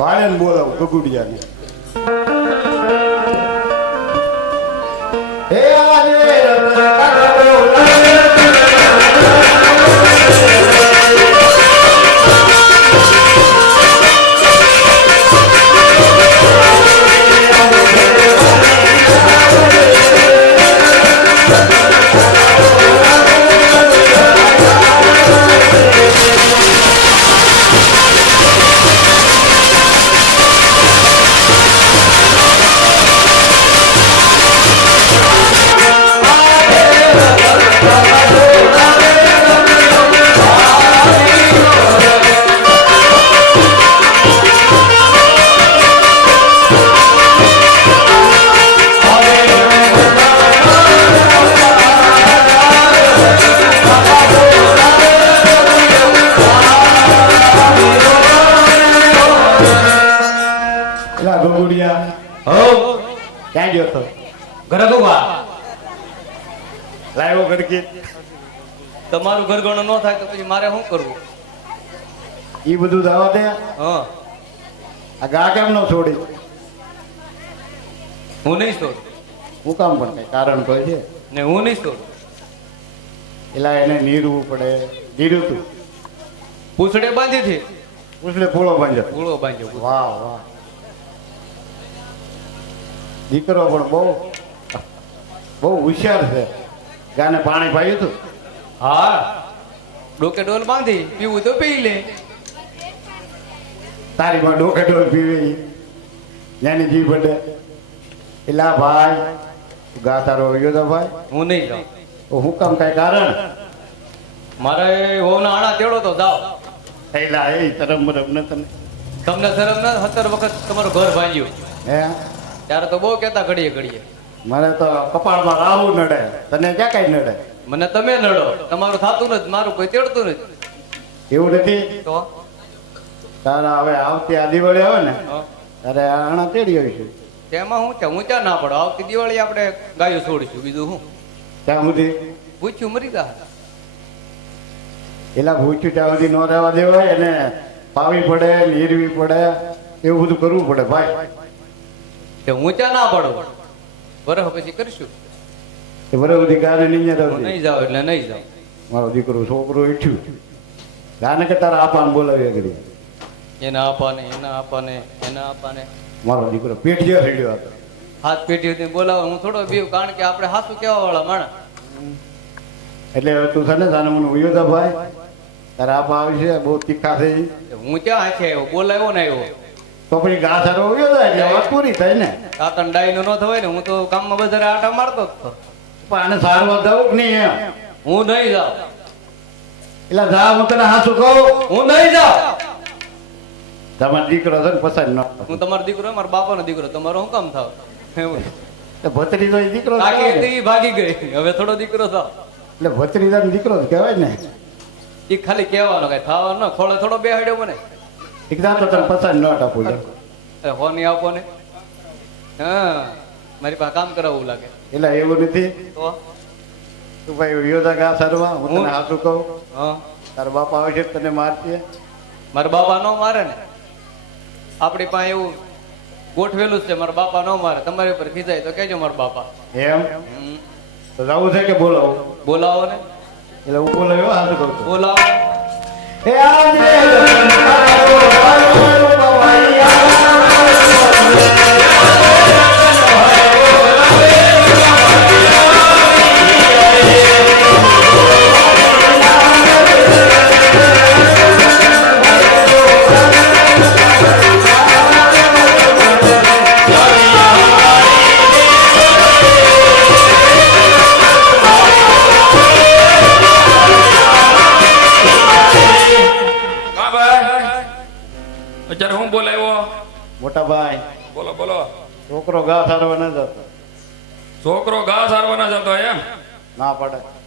ભાડે બોલાવું ગગુડિયાને હે આજે તમારું ઘર ગણો ન થાય તો પછી મારે શું કરવું? એ બધું દાવા દે? હા. આ ગા કેમ ન છોડી? હું નહીં છોડ. હું કામ પણ કઈ કારણ કોઈ છે? ને હું નહીં છોડ. એટલે એને નીરવું પડે. નીર્યું તું? પૂછડે બાંધી છે પૂછડે ફૂળો બાંધ્યો. પૂળો બાંધ્યો વાહ વાહ. દીકરો પણ બહુ બહુ હોશિયાર છે. ગાને પાણી પાયું હતું હા. ડોકે ડોલ બાંધી પીવું તો પી લે. તારી માં ડોકે ડોલ પીવે. જ્ઞાની જી પડે. એલા ભાઈ ગા તારો વયો તો ભાઈ. હું નહીં જાઉં. હું કામ કઈ કારણ? મારે હોના આણા તેડો તો જાઓ. એલા એ તરમ બરમ ન તને. તમને શરમ ના સત્તર વખત તમારું ઘર ભાંગ્યું. હે? ત્યારે તો બહુ કહેતા ઘડીએ ઘડીએ. મને તો કપાળમાં રાહુ નડે. તને ક્યાં કઈ નડે? મને તમે લડો તમારું થતું નથી મારું કોઈ તેડતું નથી. એવું નથી? તો? તારા હવે આવતી આ દિવાળી આવે ને. ત્યારે આણા તેડી આવીશું. તેમાં હું ત્યાં હું ત્યાં ના પડો. આવતી દિવાળી આપણે ગાયો છોડીશું બીજું હું? ત્યાં સુધી? પૂછ્યું મરી ગયા. એલા પૂછ્યું ત્યાં સુધી ન રહેવા દેવાય અને પાવી પડે નીરવી પડે એવું બધું કરવું પડે ભાઈ. ત્યાં ના પડો. બરફ પછી કરીશું. એ બરાબર બધી ગાને નહીં જાવ એટલે નહીં જાવ મારો દીકરો છોકરો ઈઠ્યું. ગાને કે તારા આપાને બોલાવી કરી એના આપાને એના આપાને એના આપાને. મારો દીકરો પેટ જે રેડ્યો હતો હાથ પેઢી સુધી બોલાવો હું થોડો બીવ કારણ કે આપણે હાસુ કેવા વાળા માણા એટલે તું છે ને તાને મને ઉયો ભાઈ. તારા આપા આવશે બહુ તીખા થઈ. હું ક્યાં આંખે આવ્યો? બોલાવ્યો ને આવ્યો? તો પછી ગાથા ઉયો એટલે વાત પૂરી થાય ને. કાતન ડાઈ નો થવાય ને હું તો કામમાં બજારે આટા મારતો જ હતો પણ સારવાર દઉં કે નહીં એમ? હું નહીં જાઉં. એટલે જા હું તને હાસું કહું? હું નહીં જાઉં. તમારો દીકરો છે ને પસાર નો હું તમારો દીકરો મારા બાપાનો દીકરો તમારો શું કામ થાવ? ભત્રીજો દીકરો ભાગી ગઈ. હવે થોડો દીકરો થાવ. એટલે ભત્રીજા દીકરો કહેવાય ને? એ ખાલી કહેવાનો કઈ થવાનો ખોળે થોડો બેહાડ્યો મને. એકદમ તો તને પસાર ન આપું હોની આપો ને. હા. મારી પાસે કામ કરાવવું લાગે. એટલે એવું નથી? તો? તું ભાઈ યોધા ગા સરવા હું તને હાસુ કહું. હા. તારા બાપા આવશે તો તને મારશે. મારા બાપા નો મારે ને? આપણી પાસે એવું ગોઠવેલું જ છે મારા બાપા નો મારે. તમારી ઉપર ખીજાય તો કહેજો મારા બાપા. એમ. તો જવું છે કે બોલાવો? બોલાવો ને. એટલે હું બોલાવ્યો હાસું કહું બોલાવો. એ આજે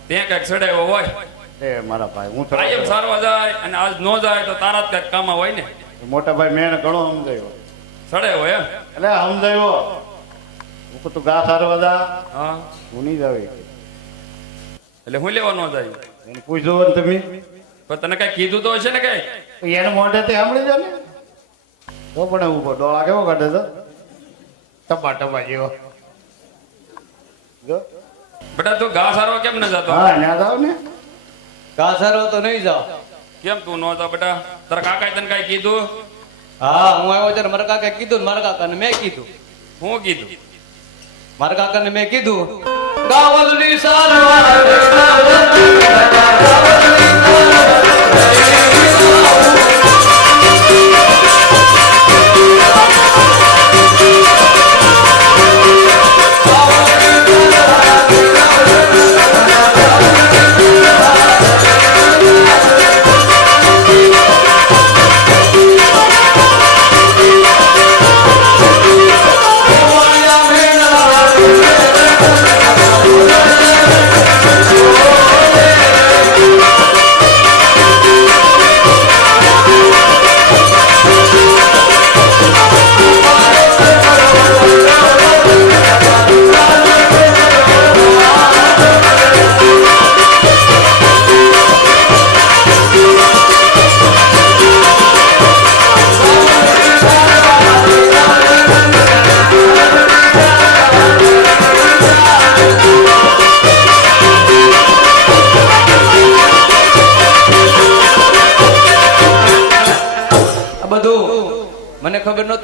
ત્યાં કંઈક સડાયો હોય. એ મારા ભાઈ હું એમ સારવા જાય અને આજ નો જાય તો તારા જ કંઈક કામ હોય ને. મોટા ભાઈ મેં ઘણો સમજાયો. સડાયો એમ? એટલે સમજાયો. હું તું ગા સારવા જા. હા. હું નહીં જાવ. એટલે હું લેવા ન જાય એને પૂછજો ને તમે? પણ તને કઈ કીધું તો હશે ને કઈ? એને મોઢે મોઢેથી સાંભળી જાય ને. તો પણ ઊભો ડોળા કેવો કાઢે તો ટપા ટપા જેવો. જો. બેટા તું ઘા સારવા કેમ ન જતો? હા ના જાવ ને. કાસરો તો નહીં જાવ કેમ તું ન જાવ બેટા? તારા કાકાએ તને કાઈ કીધું? હા હું આવ્યો ત્યારે મારા કાકાએ કીધું ને મારા કાકાને મેં કીધું. હું કીધું? મારા કાકાને મેં કીધું. ગાવલની સારવાર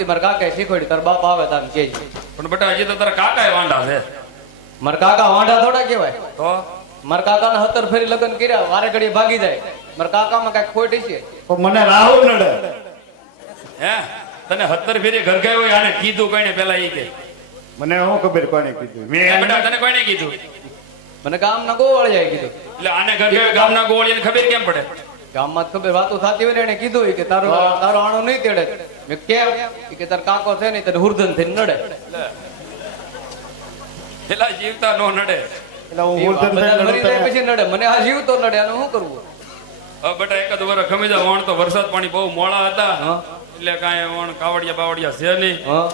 મારા કાકાએ શીખવાડી તાર બાપ આવે તાર કે પણ બેટા હજી તો તારા કાકાએ વાંડા છે. મારા કાકા વાંડા થોડા કહેવાય. તો? મારા કાકા ને હતર ફેરી લગ્ન કર્યા વારે ઘડી ભાગી જાય. મારા કાકા માં કઈ ખોટી છે મને રાહુલ નડે. હે? તને હતર ફેરી ઘર ગયો હોય આને કીધું કોઈને પેલા એ કે? મને હું ખબર કોને કીધું? મેં બેટા તને કોઈને કીધું? મને ગામ ગામના જાય કીધું. એટલે આને ઘર ગયો ગામના ગોળીને ખબર કેમ પડે? ગામમાં જ ખબર વાતો થતી હોય ને એને કીધું હોય કે તારો તારો આણો નહીં તેડે. મેં કેમ? કે તાર કાકો છે ને તને હુરધન થઈને નડે. પેલા જીવતા નો નડે. એટલે હું ઈ થઈને મરી જાય પછી નડે. મને આ જીવતો નડે આનું શું કરવું? હવે બેટા એકાદ વર ખમી જા વણ તો વરસાદ પાણી બહુ મોળા હતા. એટલે કાંઈ વણ કાવડિયા બાવડિયા છે નહીં. હા.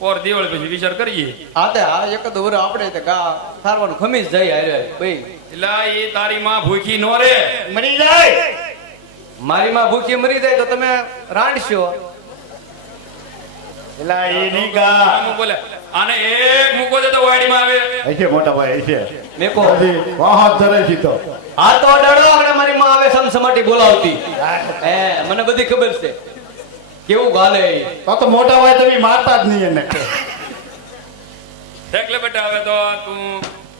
ઓર દિવાળી પછી વિચાર કરીએ. હા તે હા એક જ વર આપણે તે ગા સારવાનું ખમી જાય હારે ભાઈ એટલે એ તારી માં ભૂખી નો રે. મરી જાય. મારી માં ભૂખી મરી જાય તો તમે રાંડશો. એટલે એ કા બોલે આને એક મૂકો છે તો વાડીમાં આવે. છે મોટા ભાઈ છે. મેકો. પછી વાહત ધરે સીધો આ તો ડડો અને મારી માં આવે સમસમાટી બોલાવતી. હે. મને બધી ખબર છે. કેવું ગાલે આ તો તો મોટા ભાઈ તમે મારતા જ નહીં એને. એટલે બેટા હવે તો તું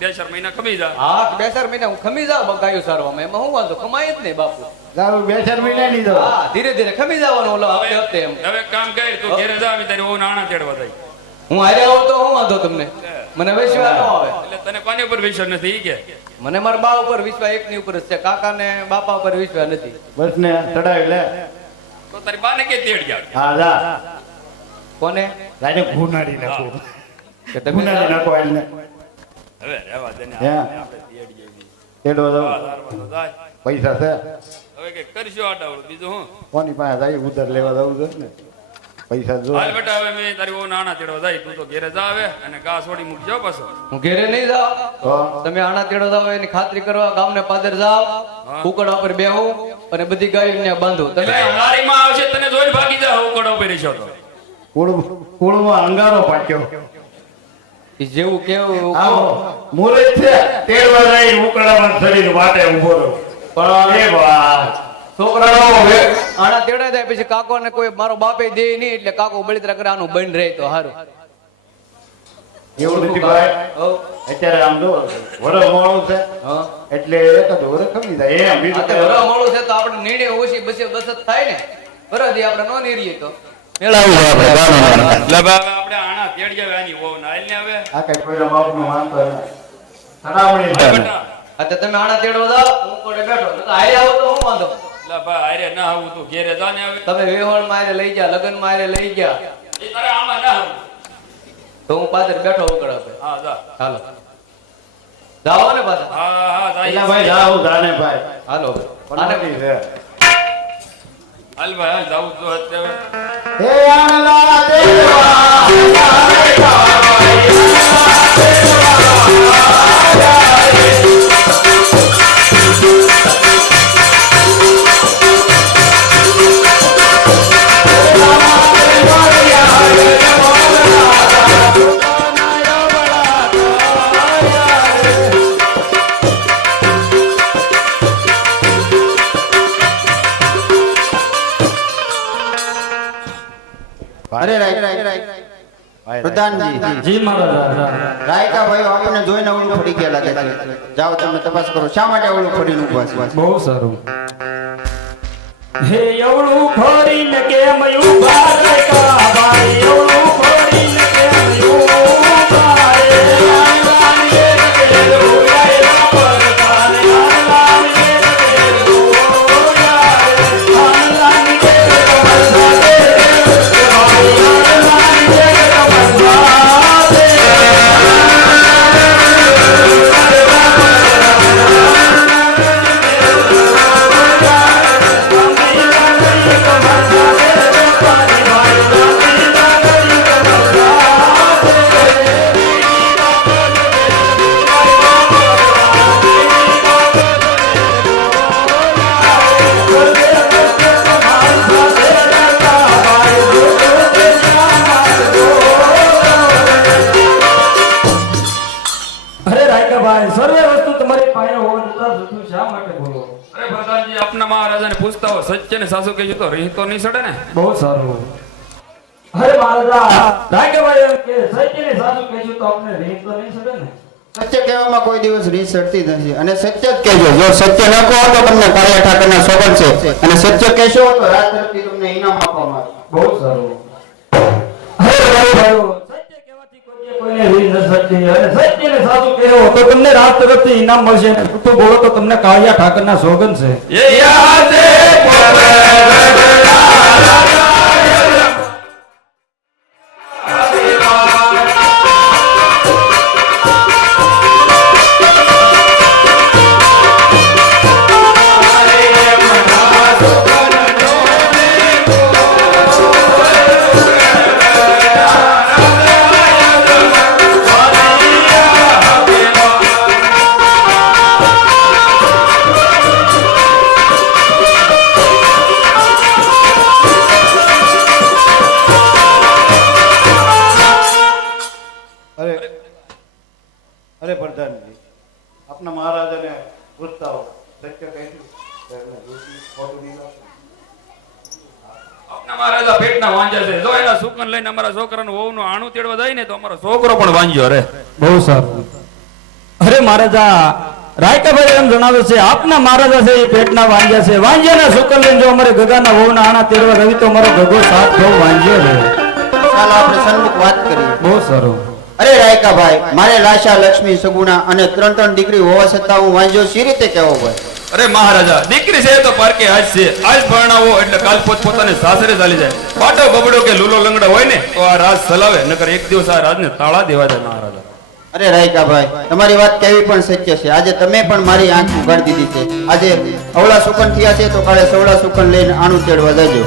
બે ચાર મહિના ખમી જા. હા બે ચાર મહિના હું ખમી જાઉં બગાયું સારવામાં એમાં હું વાંધો? કમાય જ નહીં બાપુ. તારું બે ચાર મહિના નહીં ધીરે ધીરે ખમી જવાનું ઓલો હવે હપ્તે એમ. હવે કામ કર તું ઘેરે જા અમે તારી બહુ નાણા ચડવા થાય હું હારે આવું તો હું વાંધો તમને? મને વિશ્વાસ ન આવે. એટલે તને કોની ઉપર વિશ્વાસ નથી કે? મને મારા બા ઉપર વિશ્વાસ એકની ઉપર જ છે કાકા ને બાપા ઉપર વિશ્વાસ નથી. બસ ને ચડાવી લે. તો તારી બાને કે તેડ જા હા જા. કોને? રાજે ગુનાડી નાખો. કે તમે ગુનાડી નાખો એને હવે રેવા દે ને આપણે તેડ જઈ પૈસા છે. હવે કે કરશું આટાવડું બીજું હું? કોની પાસે જાય? ઉધાર લેવા જવું છે ને? પૈસા જો. હાલ બેટા હવે મેં તારી ઓ નાણા તેડવા જાય. તું તો ઘેરે જા આવે અને ઘા છોડી મૂકજો પાછો. હું ઘેરે નહીં જાવ તમે આણા તેડો જાવ એની ખાતરી કરવા ગામને પાદર જાવ કુકડા ઉપર બેહું અને બધી ગાયો ને બાંધો. તમે અમારી માં આવશે તને જોઈને ભાગી જાવ હું કડો પહેરી છો તો. કુળ કુળમાં અંગારો પાક્યો ઈ જેવું કેવું મુરત છે તેડવા જાય ઉકળામાં શરીર વાટે ઊભો રહો. પણ એ વાત. છોકરાઓ હવે આણા તેડા જાય પછી કાકો કોઈ મારો બાપે દે નહીં એટલે કાકો બળિતરા કરે આનું બંધ રહે તો સારું એવું નથી ભાઈ? અત્યારે આમ જો વરસ મોડું છે. એટલે એક જ વરસ ખમી જાય. એમ બીજું આ મોડું છે તો આપણે નિર્ણય ઓછી બસે બસત થાય ને. વરસ આપણે નો નીરીએ તો. મેળાવું આપણે એટલે આપણે આણા તેડી જાય આની વહુ ના ને હવે. આ કઈ કોઈના બાપનું માનતો નથી. સડામણી હાલ છે બેટા હા તો તમે આણા તેડો જાઓ હું કોડે બેઠો નકર હારે આવો તો હું વાંધો? એટલે ભાઈ આરે ના આવું તું ઘેરે જા ને તમે વેહોણ મારે લઈ ગયા લગન મારે લઈ ગયા. એ તારે આમાં ના આવું. તો હું પાદર બેઠો ઉકળ આપે હા જા. હાલો. જાઓ ને પાછા હા હા એટલે જાય ભાઈ જાઓ જાને ભાઈ. હાલો પણ આને નથી છે. હાલ ભાઈ હાલ જાવું તો અત્યારે. હે આણલા દેવા. અરે પ્રધાનજી. જી મહારાજ રાયકા ભાઈ આપણને જોઈને ઓળું ફરી ગયા લાગે છે. જાઓ તમે તપાસ કરો શા માટે ઓળું ફરીને ઊભા છે? બહુ સારું. હે એવડું ફરીને કેમ ઊભા રહેતા ભાઈ અરે આપના મહારાજાને પૂછતા હો સચ્ચે ને સાસુ કહીશું તો રહી તો નહીં સડે ને? બહુ સારું હરે મહારાજા રાયકાભાઈ એમ કે સત્યની સાસુ કહીશું તો આપણે રહી તો નહીં સડે ને? સત્ય કહેવામાં કોઈ દિવસ રીત સડતી નથી. અને સત્ય જ કહેજો જો સત્ય ન કહો તો તમને કાળિયા ઠાકરના સોગંદ છે. અને સત્ય કહેશો તો રાત તરફથી તમને ઇનામ આપવામાં આવે બહુ સારું. હરે ભાઈ સત્ય કોઈએ કોઈને રીત ન સડતી અને સત્યની સાસુ કહેવો તો તમને રાત તરફથી ઇનામ મળશે અને ખોટું બોલો તો તમને કાળિયા ઠાકરના સોગન છે. એ મહારાજા પેટના છે. જો એના સુકન લઈને અમારા છોકરાનું વહુનું આણું તેડવા જાય ને તો અમારો છોકરો પણ વાંજ્યો રે. બહુ સારું. અરે મહારાજા રાયકાભાઈ એમ જણાવે છે આપના મહારાજા છે એ પેટના વાંજ્યા છે. વાંજ્યાના સુકન લઈને જો અમારે ગગાના વહુના આણા તેડવા રવિ તો અમારો ગગો સાથ બહુ વાંજ્યો રે. ચાલો આપણે સન્મુખ વાત કરીએ. બહુ સારું. અરે રાયકાભાઈ મારે લાશા લક્ષ્મી સગુણા અને ત્રણ ત્રણ દીકરી હોવા છતાં હું વાંજ્યો સી રીતે કહેવો ભાઈ? અરે મહારાજા દીકરી છે તો પારકે આજ છે. આજ પરણાવો એટલે કાલ પોત પોતાને સાસરે ચાલી જાય. પાટો બબડો કે લૂલો લંગડા હોય ને તો આ રાજ ચલાવે નકર એક દિવસ આ રાજને તાળા દેવા જાય મહારાજા. અરે રાયકા ભાઈ તમારી વાત કેવી પણ સત્ય છે. આજે તમે પણ મારી આંખ ઉગાડી દીધી છે. આજે અવળા સુકન થયા છે તો કાલે સવળા સુકન લઈને આણું ચેડવા જજો.